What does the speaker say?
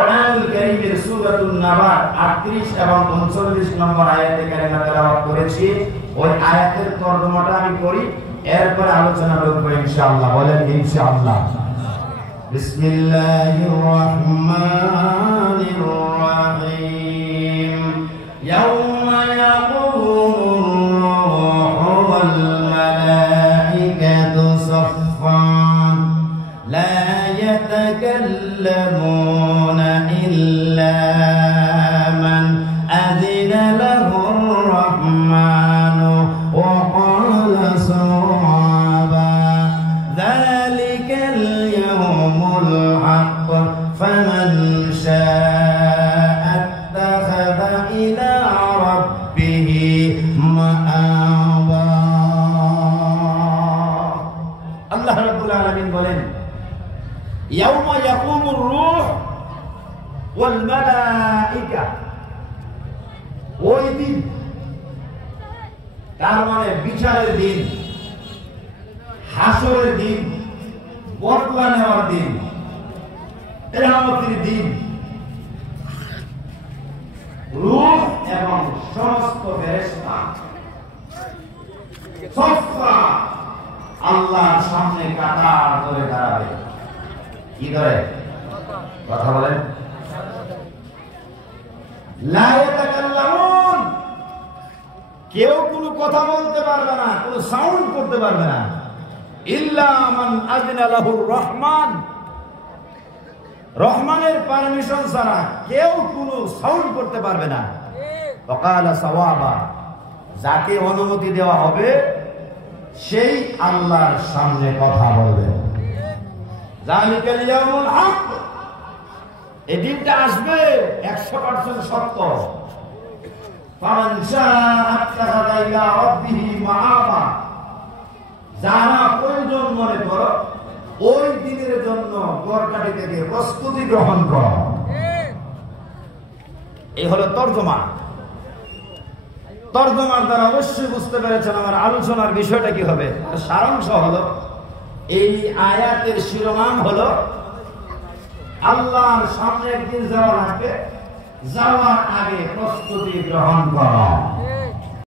কোরআনুল কারীমের সূরাতুন নাবা 38 এবং 39 নম্বর আয়াতে কারিমা তেলাওয়াত করেছি। ওই আয়াতের তরজমাটা আমি করি, এরপর আলোচনা করব ইনশাআল্লাহ। বলেন ইনশাআল্লাহ। বিসমিল্লাহির রাহমানির রাহিম। ইয়াউমা ইয়াকুমুর ওয়াল মালাইকাতু সাফফান লা ইয়াতাকাল্লামুনা ইল্লা মান আযিনা লাহুর রাহমানু ওয়া ক্বালা সাওয়াবা যালিকাল ইয়াউমুল হক ফামান শাআ আত্তাখাযা ইলা রাব্বিহি মাআবা। আল্লাহ রাব্বুল আলামিন বলেন, ইয়াউমা ইয়াকুমুর রূহ ওয়াল মালাইকা, ওই দিন, তার মানে বিচারের দিন, হাসরের দিন, বদলা নেওয়ার দিন, কিয়ামতের দিন, রূহ এবং সমস্ত ফেরেশতা সফা আল্লাহর সামনে কাতার ধরে দাঁড়াবে। কি ধরে? কথা বলেন। লা ইয়াতাকাল্লামুন, কেউ কোনো কথা বলতে পারবে না, কোনো সাউন্ড করতে পারবে না। ইল্লা মান আযিনা লাহুর রহমান, রহমানের পারমিশন ছাড়া কেউ কোনো সাউন্ড করতে পারবে না। ওয়া ক্বালা সাওয়াবা, যাকে অনুমতি দেওয়া হবে সেই আল্লাহর সামনে কথা বলবে। যালিকাল ইয়াউমুল হক, এই দিনটা আসবে 100% সত্য। ফামান শাআ আত্তাখাযা ইলা রাব্বিহি মাআবা, যারা প্রয়োজন মনে করো ওই দিনের জন্য গড়কাটি থেকে প্রস্তুতি গ্রহণ করো। এই হলো তরজমা। তরজমার দ্বারা অবশ্যই বুঝতে পেরেছেন আমার আলোচনার বিষয়টা কি হবে। সারাংশ হলো, এই আয়াতের শিরোনাম হলো আল্লাহর সামনে একদিন যাওয়া লাগবে, যাওয়ার আগে প্রস্তুতি গ্রহণ করো।